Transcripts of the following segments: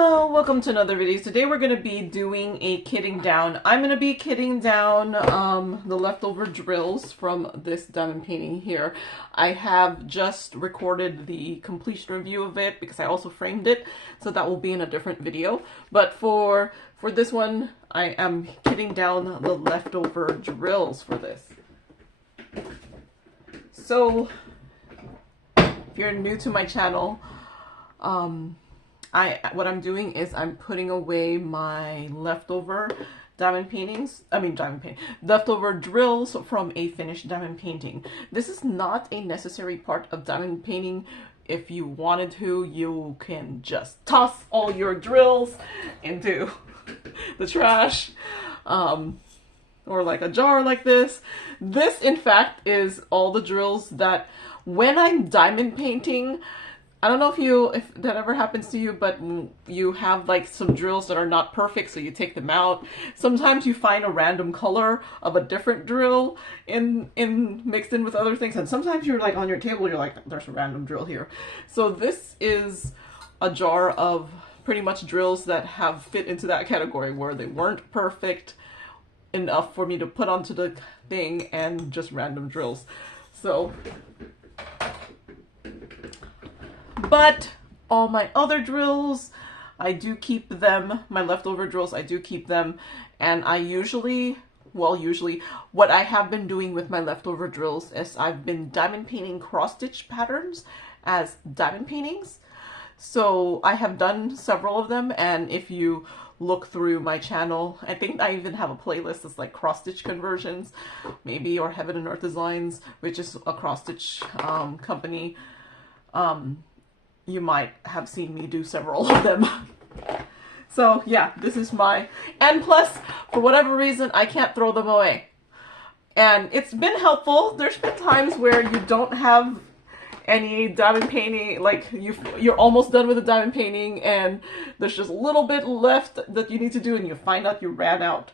Hello, welcome to another video. Today we're going to be doing a kitting down. I'm going to be kitting down the leftover drills from this diamond painting here. I have just recorded the completion review of it because I also framed it, so that will be in a different video. But for this one, I am kitting down the leftover drills for this. So, if you're new to my channel, what I'm doing is I'm putting away my leftover leftover drills from a finished diamond painting. This is not a necessary part of diamond painting. If you wanted to, you can just toss all your drills into the trash, or like a jar like this. This, in fact, is all the drills that when I'm diamond painting, I don't know if that ever happens to you, but you have like some drills that are not perfect, so you take them out. Sometimes you find a random color of a different drill mixed in with other things, and sometimes you're like on your table, you're like, there's a random drill here. So this is a jar of pretty much drills that have fit into that category where they weren't perfect enough for me to put onto the thing, and just random drills. So, but all my other drills, I do keep them. My leftover drills, I do keep them. And I usually, what I have been doing with my leftover drills is I've been diamond painting cross-stitch patterns as diamond paintings. So I have done several of them, and if you look through my channel, I think I even have a playlist that's like cross-stitch conversions, maybe, or Heaven and Earth Designs, which is a cross-stitch company. You might have seen me do several of them. So yeah, this is and plus, for whatever reason, I can't throw them away. And it's been helpful. There's been times where you don't have any diamond painting, like you're almost done with the diamond painting and there's just a little bit left that you need to do, and you find out you ran out.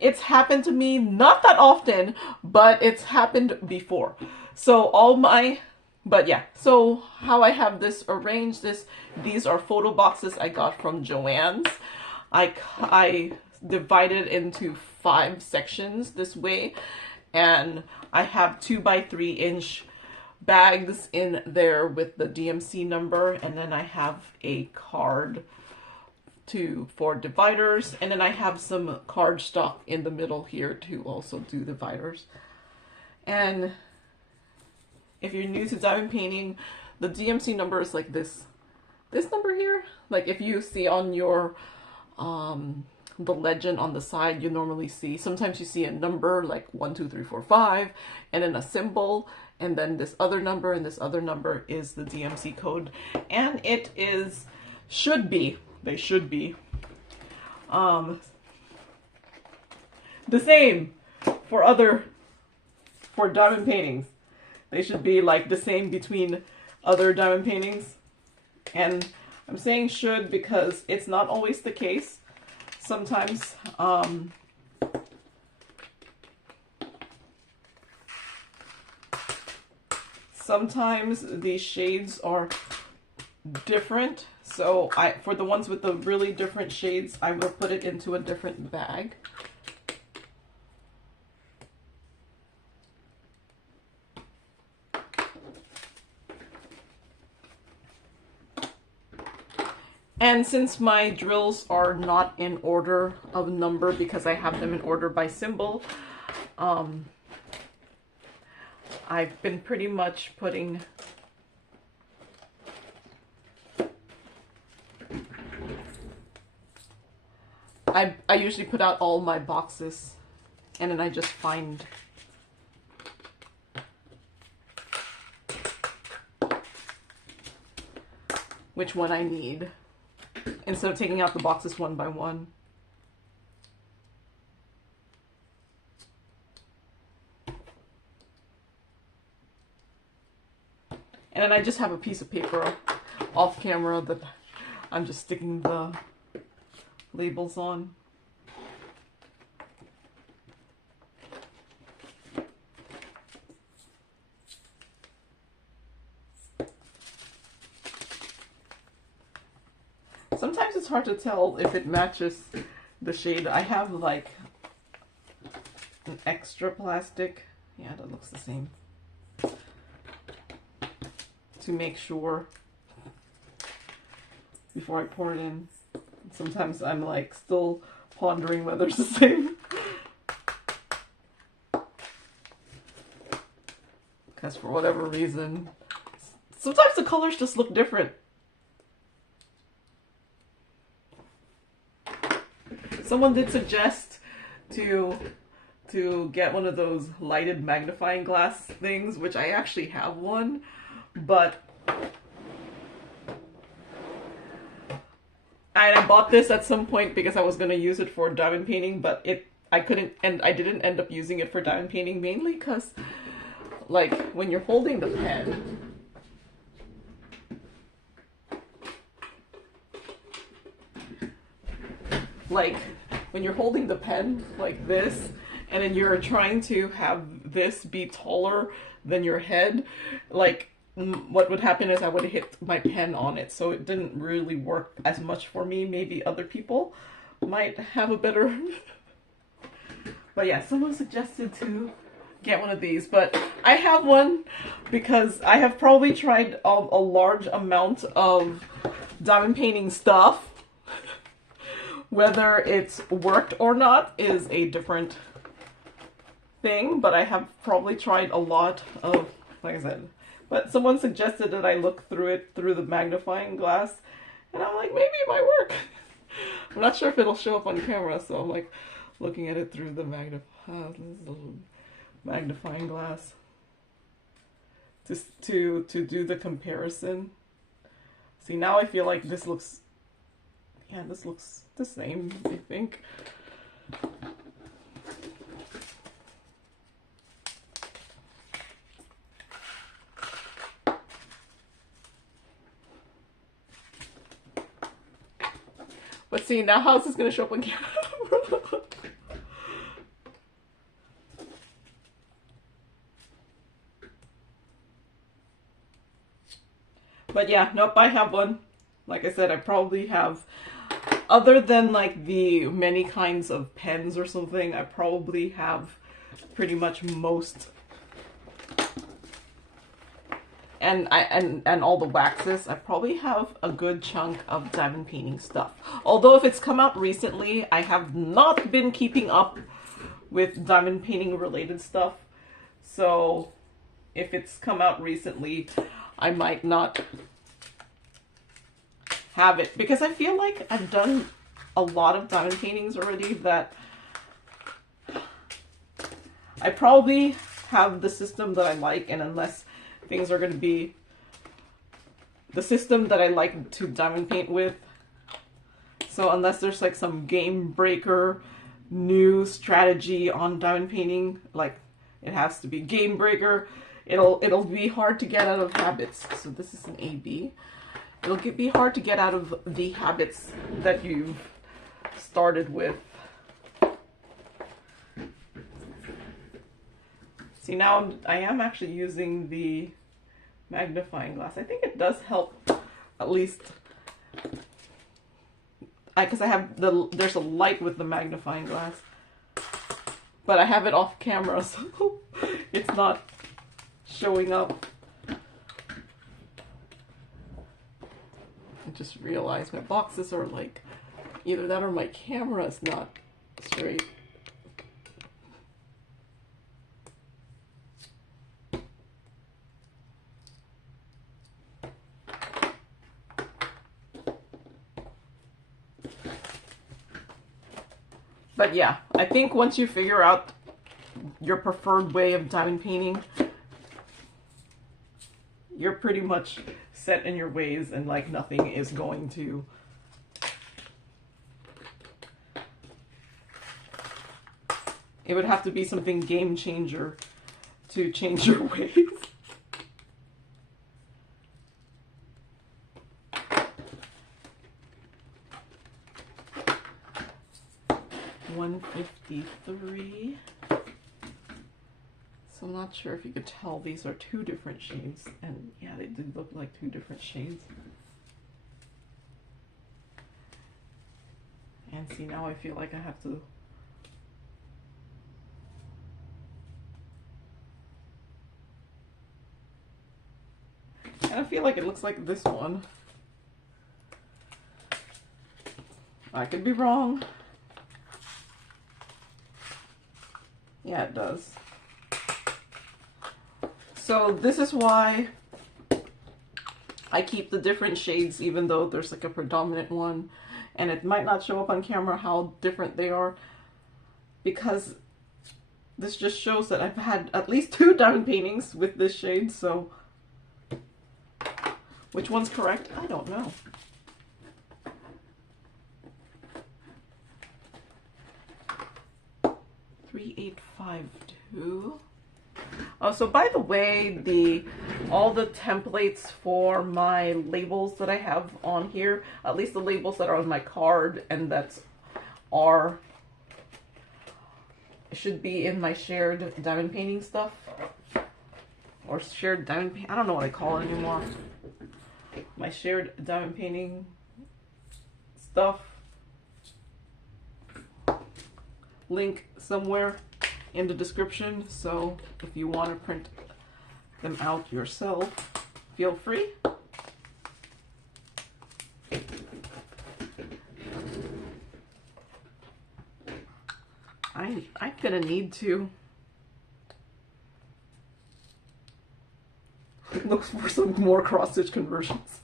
It's happened to me, not that often, but it's happened before. So but yeah, so how I have this arranged, these are photo boxes I got from Joan's. I divided into 5 sections this way, and I have 2x3 inch bags in there with the DMC number, and then I have a card for dividers, and then I have some cardstock in the middle here to also do dividers. And if you're new to diamond painting, the DMC number is like this number here. Like if you see on your the legend on the side, you normally see, sometimes you see a number like 1 2 3 4 5, and then a symbol, and then this other number, and this other number is the DMC code. And it should be the same for diamond paintings. They should be like the same between other diamond paintings. And I'm saying should because it's not always the case. Sometimes the shades are different. So for the ones with the really different shades, I will put it into a different bag. And since my drills are not in order of number because I have them in order by symbol, I've been pretty much putting I usually put out all my boxes, and then I just find which one I need, instead of taking out the boxes one by one. And then I just have a piece of paper off camera that I'm just sticking the labels on. Sometimes it's it's hard to tell if it matches the shade. I have like an extra plastic. Yeah, that looks the same. To make sure before I pour it in. Sometimes I'm like still pondering whether it's the same. Because for whatever reason, sometimes the colors just look different. Someone did suggest to get one of those lighted magnifying glass things, which I actually have one, but I bought this at some point because I was going to use it for diamond painting, but I didn't end up using it for diamond painting, mainly because like when you're holding the pen, like when you're holding the pen like this, and then you're trying to have this be taller than your head, like what would happen is I would hit my pen on it, so it didn't really work as much for me. Maybe other people might have a better but yeah, someone suggested to get one of these, but I have one because I have probably tried a large amount of diamond painting stuff. Whether it's worked or not is a different thing, but I have probably tried a lot of, like I said, but someone suggested that I look through it through the magnifying glass, and I'm like, maybe it might work. I'm not sure if it'll show up on camera, so I'm like looking at it through the magnifying glass just to do the comparison. See, now I feel like this looks, yeah, this looks the same, I think. But see, now how is this going to show up on camera? But yeah, nope, I have one. Like I said, I probably have, other than like the many kinds of pens or something, I probably have pretty much most, and all the waxes. I probably have a good chunk of diamond painting stuff. Although if it's come out recently, I have not been keeping up with diamond painting related stuff. So if it's come out recently, I might not have it, because I feel like I've done a lot of diamond paintings already that I probably have the system that I like, and unless things are going to be the system that I like to diamond paint with, so unless there's like some game breaker new strategy on diamond painting, like it has to be game breaker, it'll be hard to get out of habits. So this is an AB. It'll be hard to get out of the habits that you've started with. See, now I am actually using the magnifying glass. I think it does help, at least, because I have there's a light with the magnifying glass, but I have it off camera, so it's not showing up. I just realized my boxes are like, either that or my camera is not straight. But yeah, I think once you figure out your preferred way of diamond painting, you're pretty much set in your ways, and like nothing is going to it would have to be something game changer to change your ways. $153. So I'm not sure if you could tell these are two different shades, and yeah, they do look like two different shades. And see, now I feel like I have to. And I feel like it looks like this one. I could be wrong. Yeah, it does. So this is why I keep the different shades, even though there's like a predominant one, and it might not show up on camera how different they are, because this just shows that I've had at least 2 diamond paintings with this shade. So which one's correct? I don't know. $3,852. Oh, so by the way, all the templates for my labels that I have on here, at least the labels that are on my card and should be in my shared diamond painting stuff, or shared diamond paint. I don't know what I call it anymore. My shared diamond painting stuff. Link somewhere in the description, so if you want to print them out yourself, feel free. I'm gonna need to look for some more cross-stitch conversions.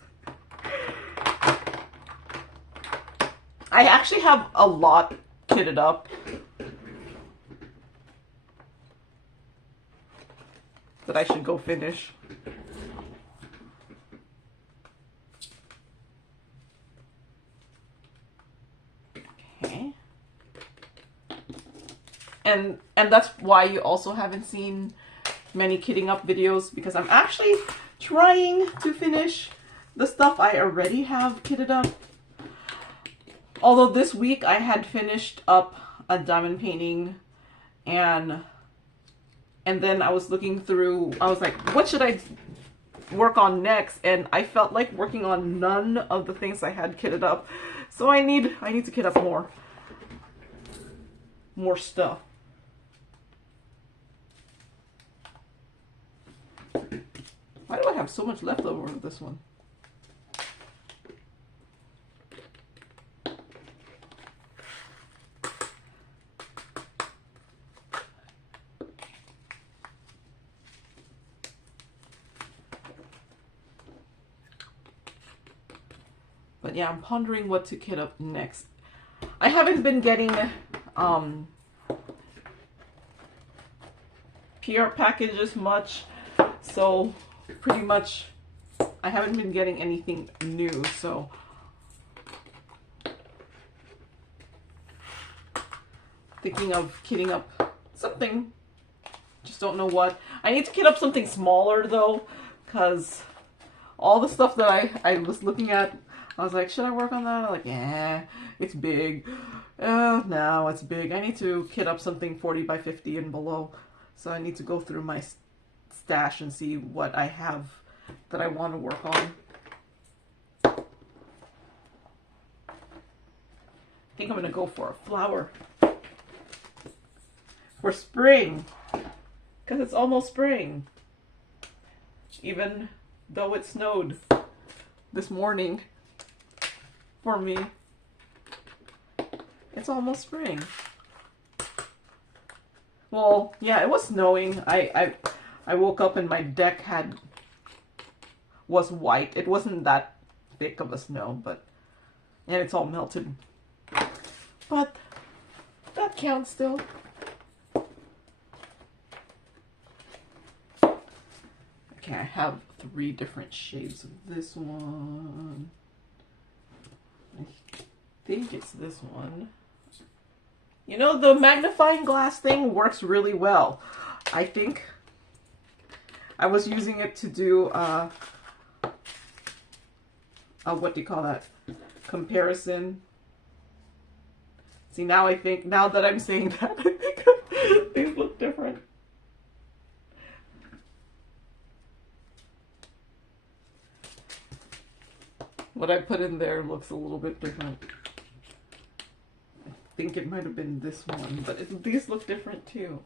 I actually have a lot kitted up that I should go finish. Okay. And that's why you also haven't seen many kitting up videos, because I'm actually trying to finish the stuff I already have kitted up. Although this week I had finished up a diamond painting, and then I was looking through, I was like, what should I work on next? And I felt like working on none of the things I had kitted up. So I need to kit up more stuff. Why do I have so much left over of this one? But yeah, I'm pondering what to kit up next. I haven't been getting PR packages much, so pretty much I haven't been getting anything new, so thinking of kitting up something, just don't know what. I need to kit up something smaller though, because all the stuff that I was looking at, I was like, should I work on that? I'm like, yeah, it's big. No, it's big. I need to kit up something 40 by 50 and below. So I need to go through my stash and see what I have that I want to work on. I think I'm going to go for a flower for spring, because it's almost spring. Even though it snowed this morning for me, it's almost spring. Well, yeah, it was snowing. I woke up and my deck was white. It wasn't that thick of a snow, and it's all melted. But that counts still. Okay, I have 3 different shades of this one. I think it's this one. You know, the magnifying glass thing works really well. I think I was using it to do what do you call that? Comparison. See, now I think, now that I'm saying that, I think these look different. What I put in there looks a little bit different. think it might have been this one, but these look different too.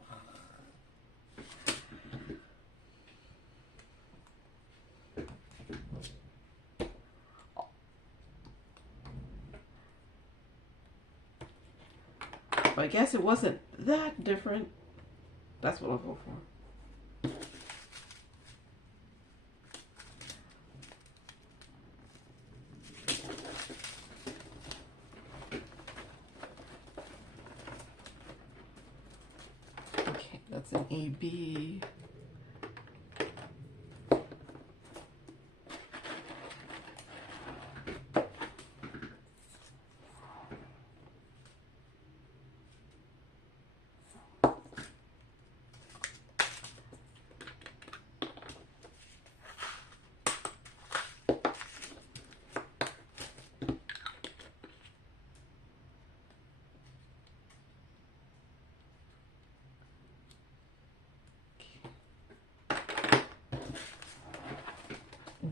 But I guess it wasn't that different. That's what I'll go for. Okay, that's an AB.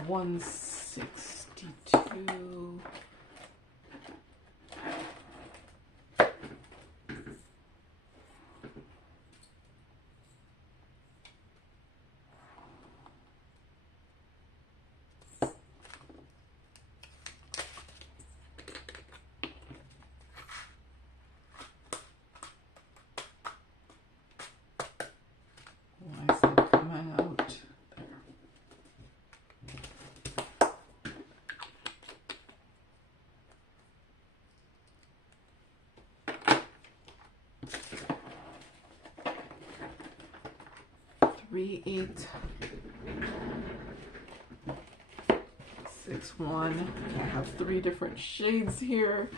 $162. Why is that coming out? There. 3861. I have 3 different shades here.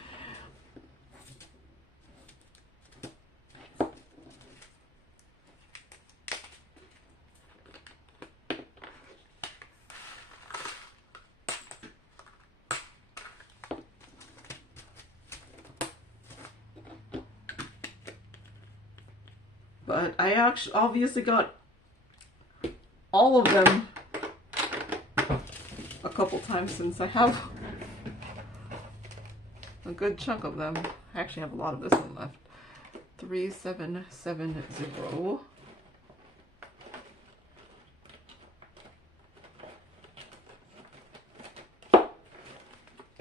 But I actually obviously got all of them a couple times since I have a good chunk of them. I actually have a lot of this one left. 3770.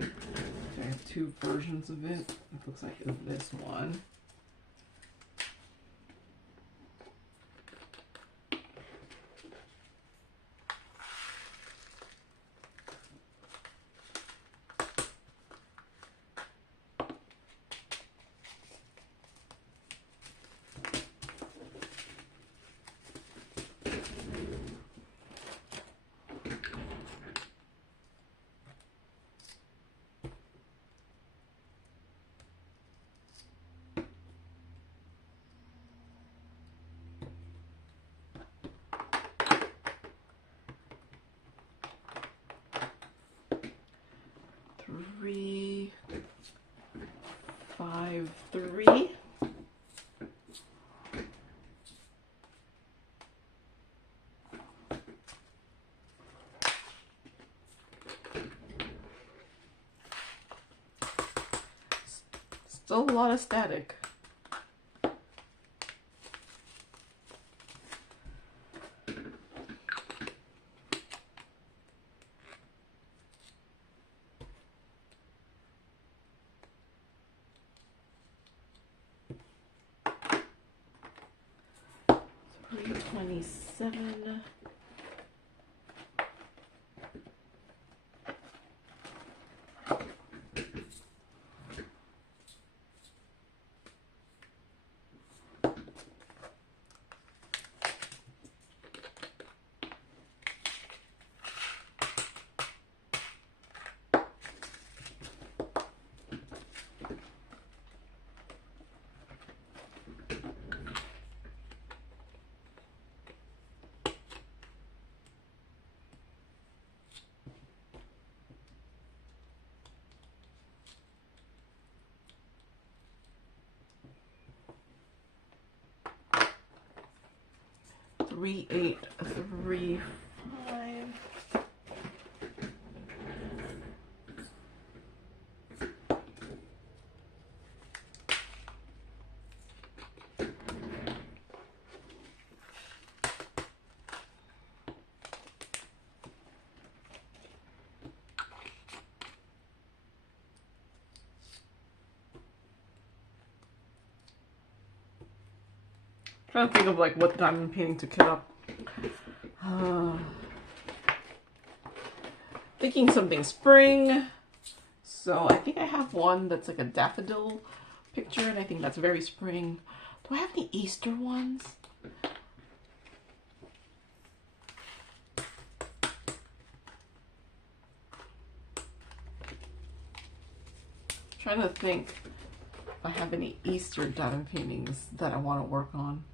I have 2 versions of it. It looks like this one. Three, 5, 3. Still a lot of static. $327. $3,835. trying to think of like what diamond painting to kit up. Thinking something spring. So I think I have one that's like a daffodil picture, and I think that's very spring. Do I have any Easter ones? Trying to think if I have any Easter diamond paintings that I want to work on.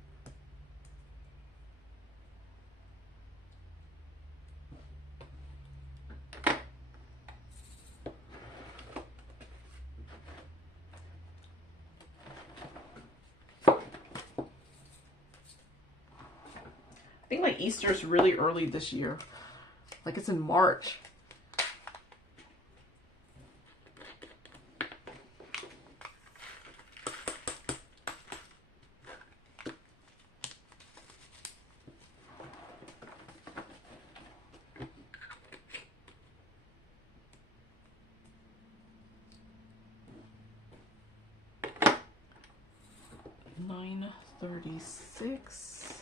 I think my Easter is really early this year. Like it's in March. $9.36.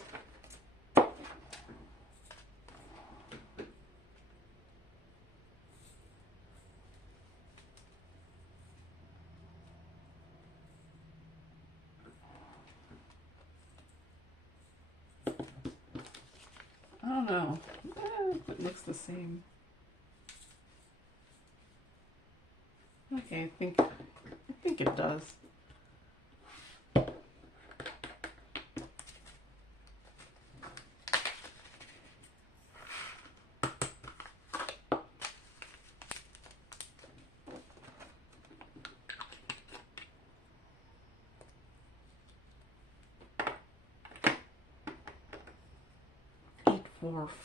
I don't know. It looks the same. Okay, I think it does.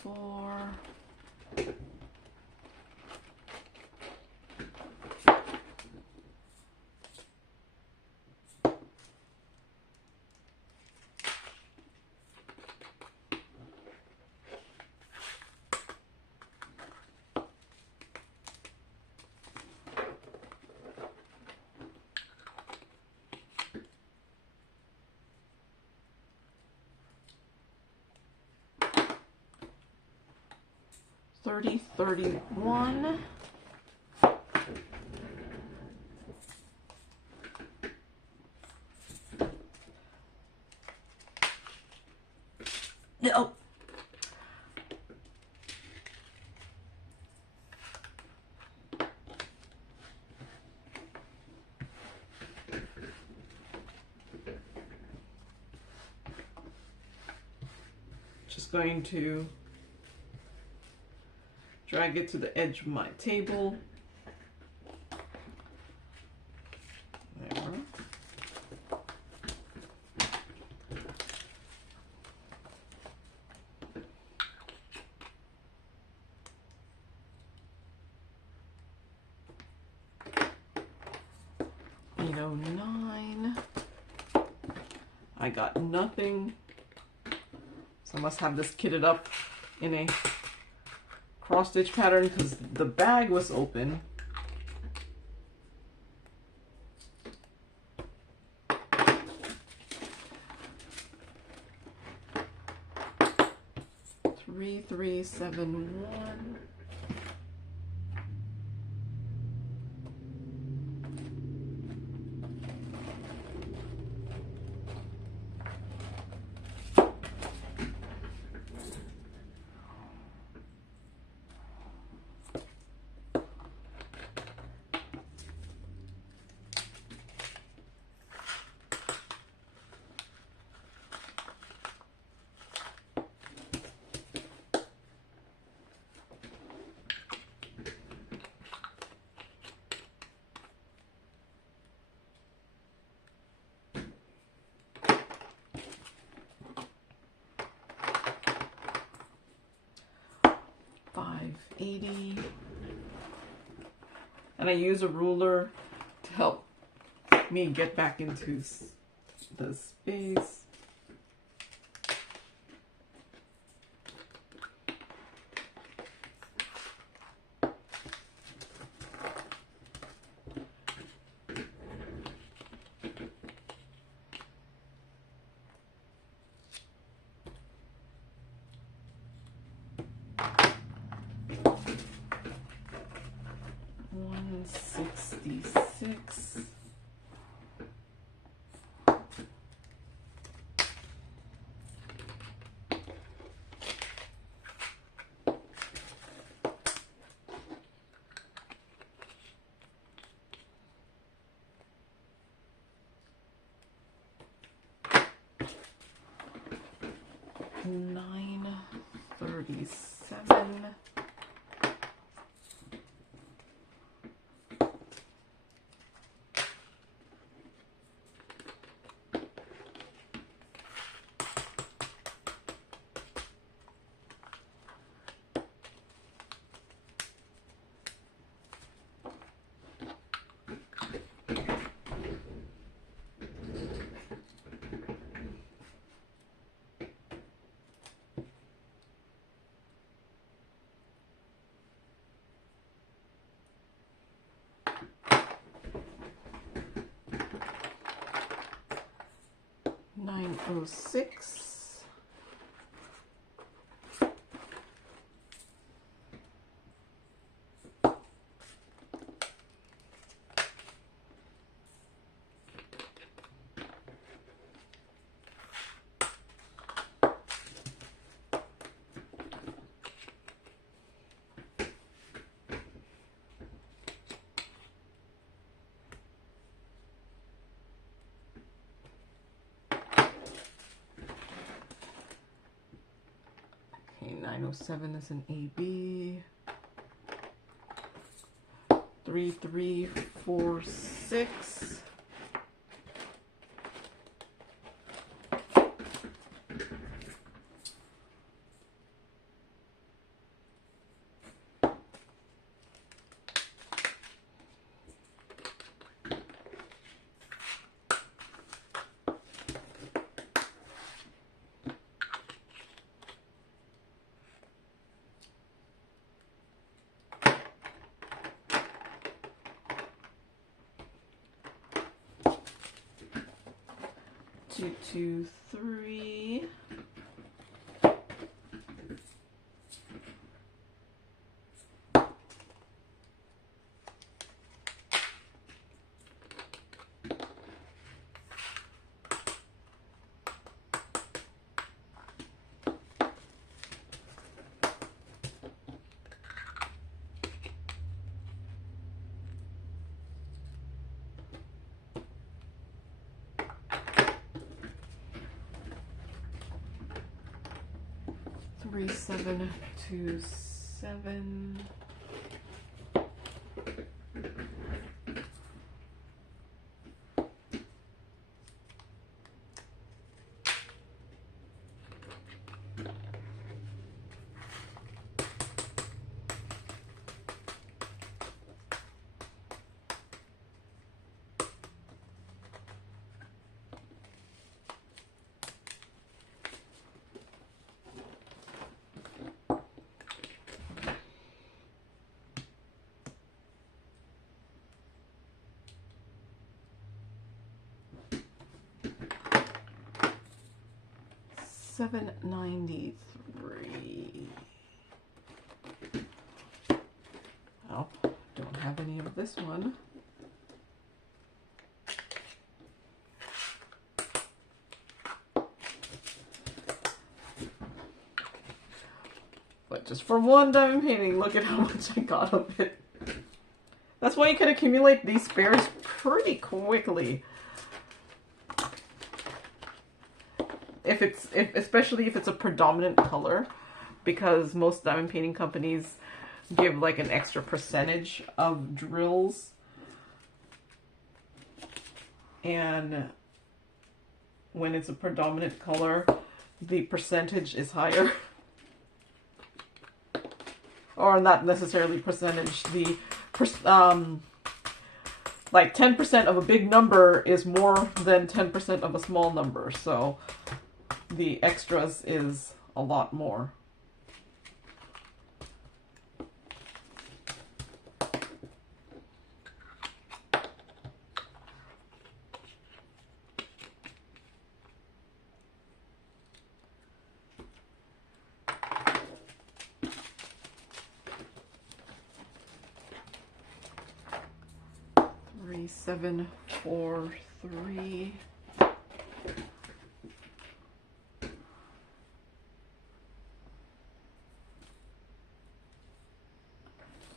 Four. $30.31. No. Just going to drag it to the edge of my table. There. $8.09. I got nothing. So I must have this kitted up in a cross stitch pattern because the bag was open. $3,371. $5.80. And I use a ruler to help me get back into the space. 166. $9.37. $9.06. Okay, 907 is an AB. 3346. Two, two, three. Three, 7, 2, 7. $7.93. Oh, don't have any of this one. But just for one diamond painting, look at how much I got of it. That's why you can accumulate these spares pretty quickly. Especially if it's a predominant color, because most diamond painting companies give like an extra percentage of drills, and when it's a predominant color, the percentage is higher. Or not necessarily percentage, the like 10% of a big number is more than 10% of a small number, so the extras is a lot more. 3743.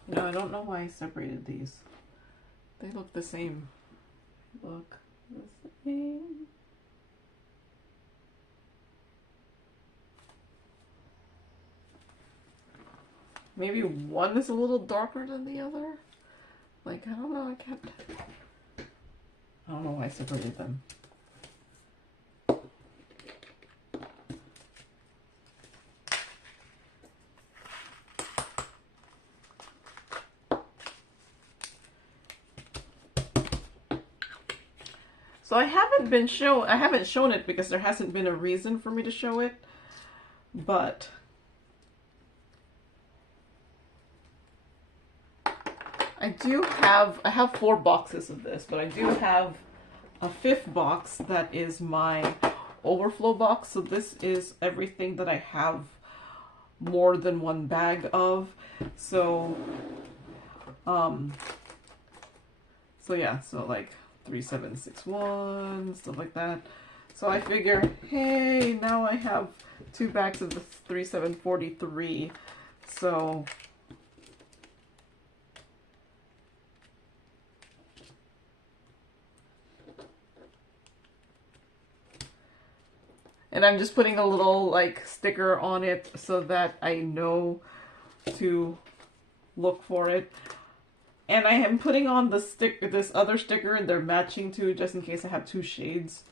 No, I don't know why I separated these. They look the same. Look the same. Maybe one is a little darker than the other. Like, I don't know, I don't know why I separated them. So I haven't shown it because there hasn't been a reason for me to show it, but I have 4 boxes of this, but I do have a 5th box that is my overflow box. So this is everything that I have more than one bag of. So yeah, so like 3761, stuff like that. So I figure, hey, now I have 2 bags of the 3743. So and I'm just putting a little like sticker on it so that I know to look for it. And I am putting on the this other sticker, and they're matching too, just in case I have 2 shades.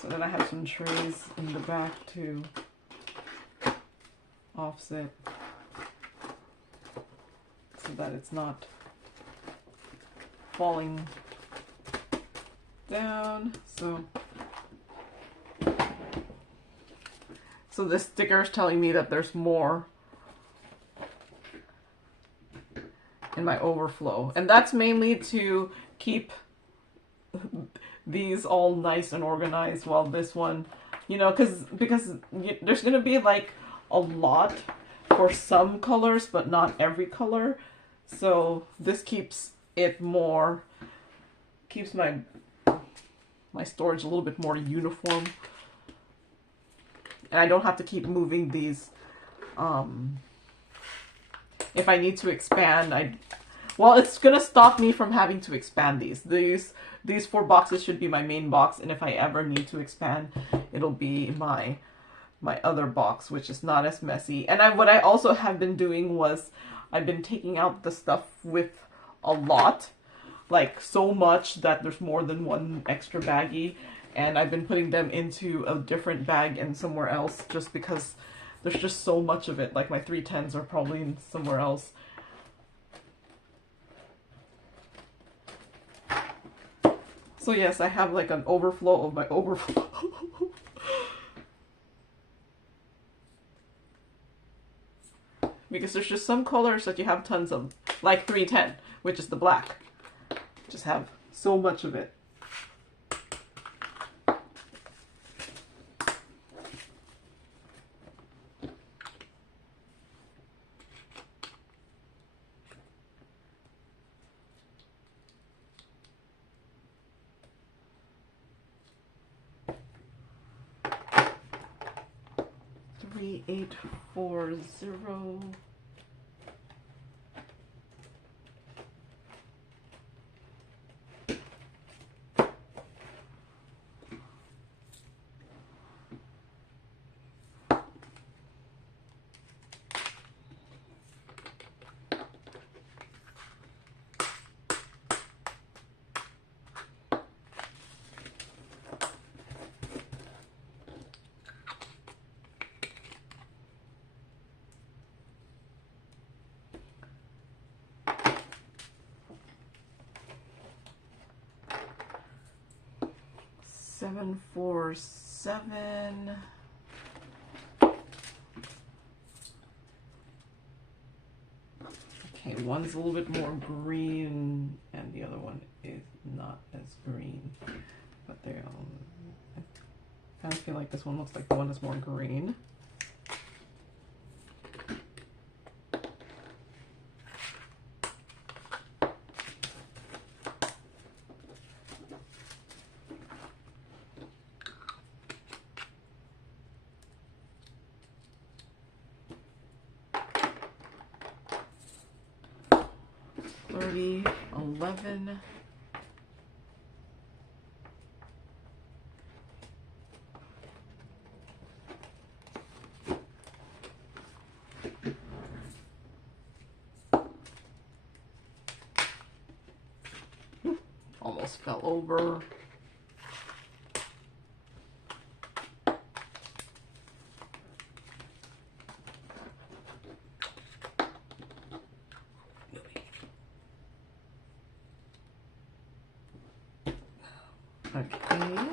So then I have some trays in the back to offset so that it's not falling down. So this sticker is telling me that there's more in my overflow, and that's mainly to keep these all nice and organized, while this one, you know, because there's gonna be like a lot for some colors, but not every color. So this keeps my storage a little bit more uniform, and I don't have to keep moving these. If I need to expand, well, it's gonna stop me from having to expand these. These 4 boxes should be my main box, and if I ever need to expand, it'll be my other box, which is not as messy. And what I also have been doing was I've been taking out the stuff with a lot, like so much that there's more than one extra baggie, and I've been putting them into a different bag and somewhere else, just because there's just so much of it. Like my 310s are probably in somewhere else. So yes, I have like an overflow of my overflow. Because there's just some colors that you have tons of, like 310, which is the black. Just have so much of it. Three, 8, 4, 0. Seven, 4, 7. Okay, one's a little bit more green and the other one is not as green, but they I kind of feel like this one looks like the one that's more green. $30, $11. Almost fell over. Okay,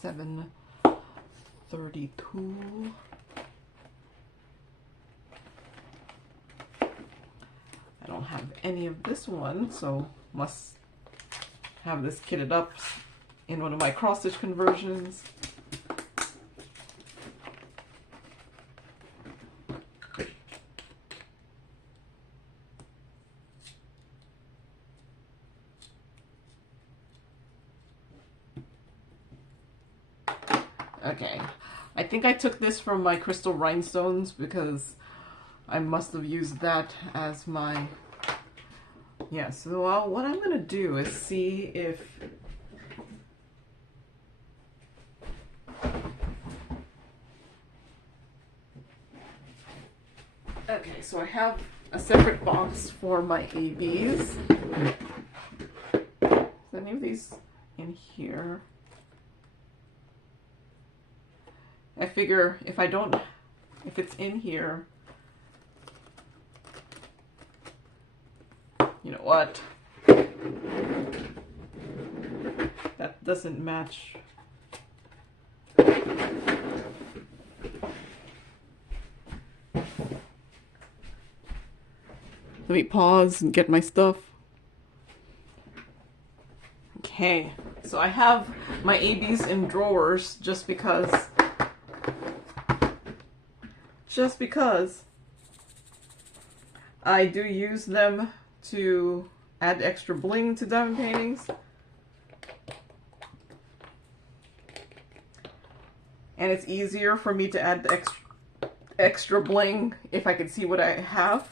732. I don't have any of this one, so must have this kitted up in one of my cross stitch conversions. Okay, I think I took this from my crystal rhinestones because I must have used that as my, yeah, so what I'm gonna do is see if, okay, so I have a separate box for my ABs. Is any of these in here? I figure if it's in here, you know what? That doesn't match. Let me pause and get my stuff. Okay, so I have my ABs in drawers just because I do use them to add extra bling to diamond paintings. And it's easier for me to add the extra bling if I can see what I have.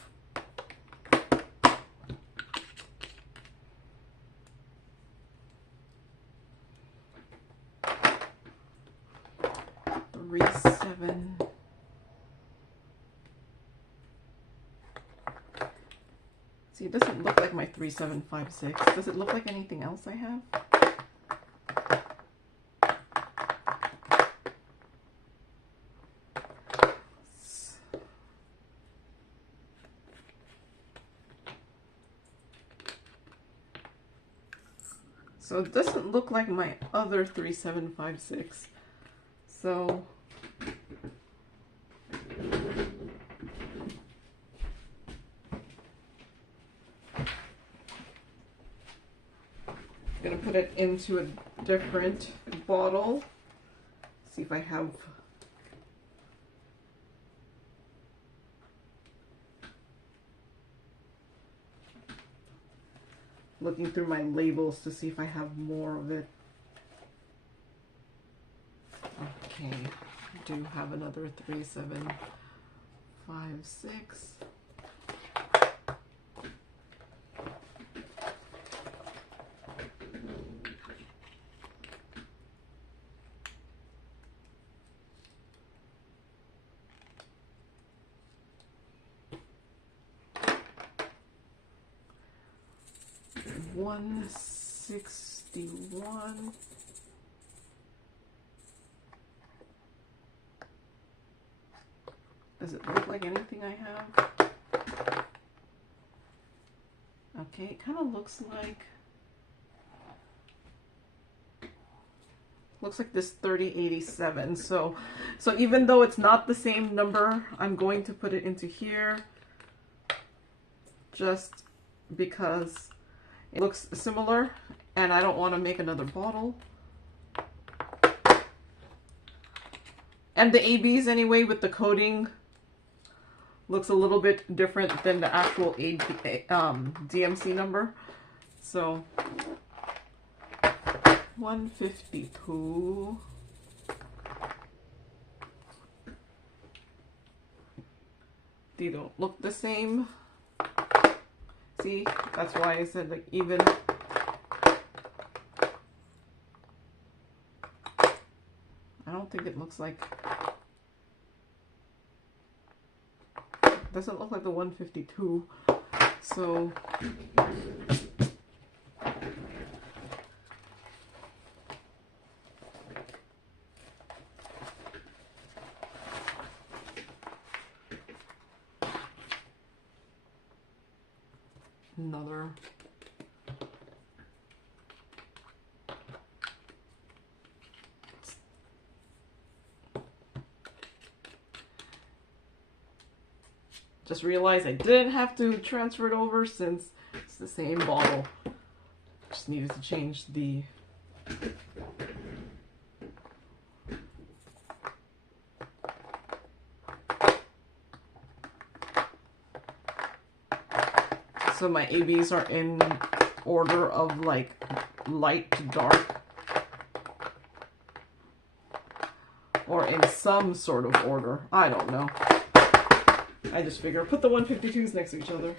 See, it doesn't look like my 3756. Does it look like anything else I have? So it doesn't look like my other 3756. So I'm gonna put it into a different bottle. See if I have looking through my labels to see if I have more of it. Okay, I do have another 3756. $161. Does it look like anything I have? Okay, it kind of looks like this 3087. So even though it's not the same number, I'm going to put it into here. just because it looks similar and I don't want to make another bottle. And the ABs anyway with the coating looks a little bit different than the actual DMC number. So 152. They don't look the same. See, that's why I said like even. I don't think it looks like. Doesn't look like the 152. So another. Just realized I didn't have to transfer it over since it's the same bottle. Just needed to change the so my ABs are in order of like light to dark, or in some sort of order. I don't know. I just figure put the 152s next to each other.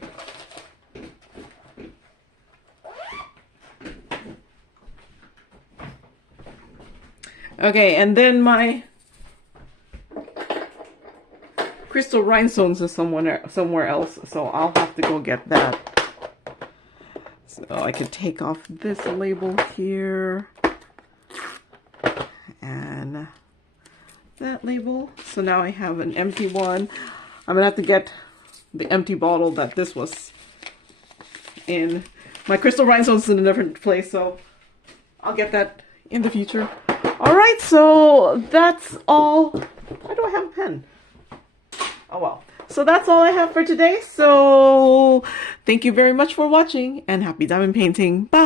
Okay, and then my crystal rhinestones is somewhere else, so I'll have to go get that. So I could take off this label here and that label. So now I have an empty one. I'm gonna have to get the empty bottle that this was in. My crystal rhinestones in a different place, so I'll get that in the future. All right, so that's all. Why do I have a pen? Oh well. So that's all I have for today. So thank you very much for watching and happy diamond painting. Bye.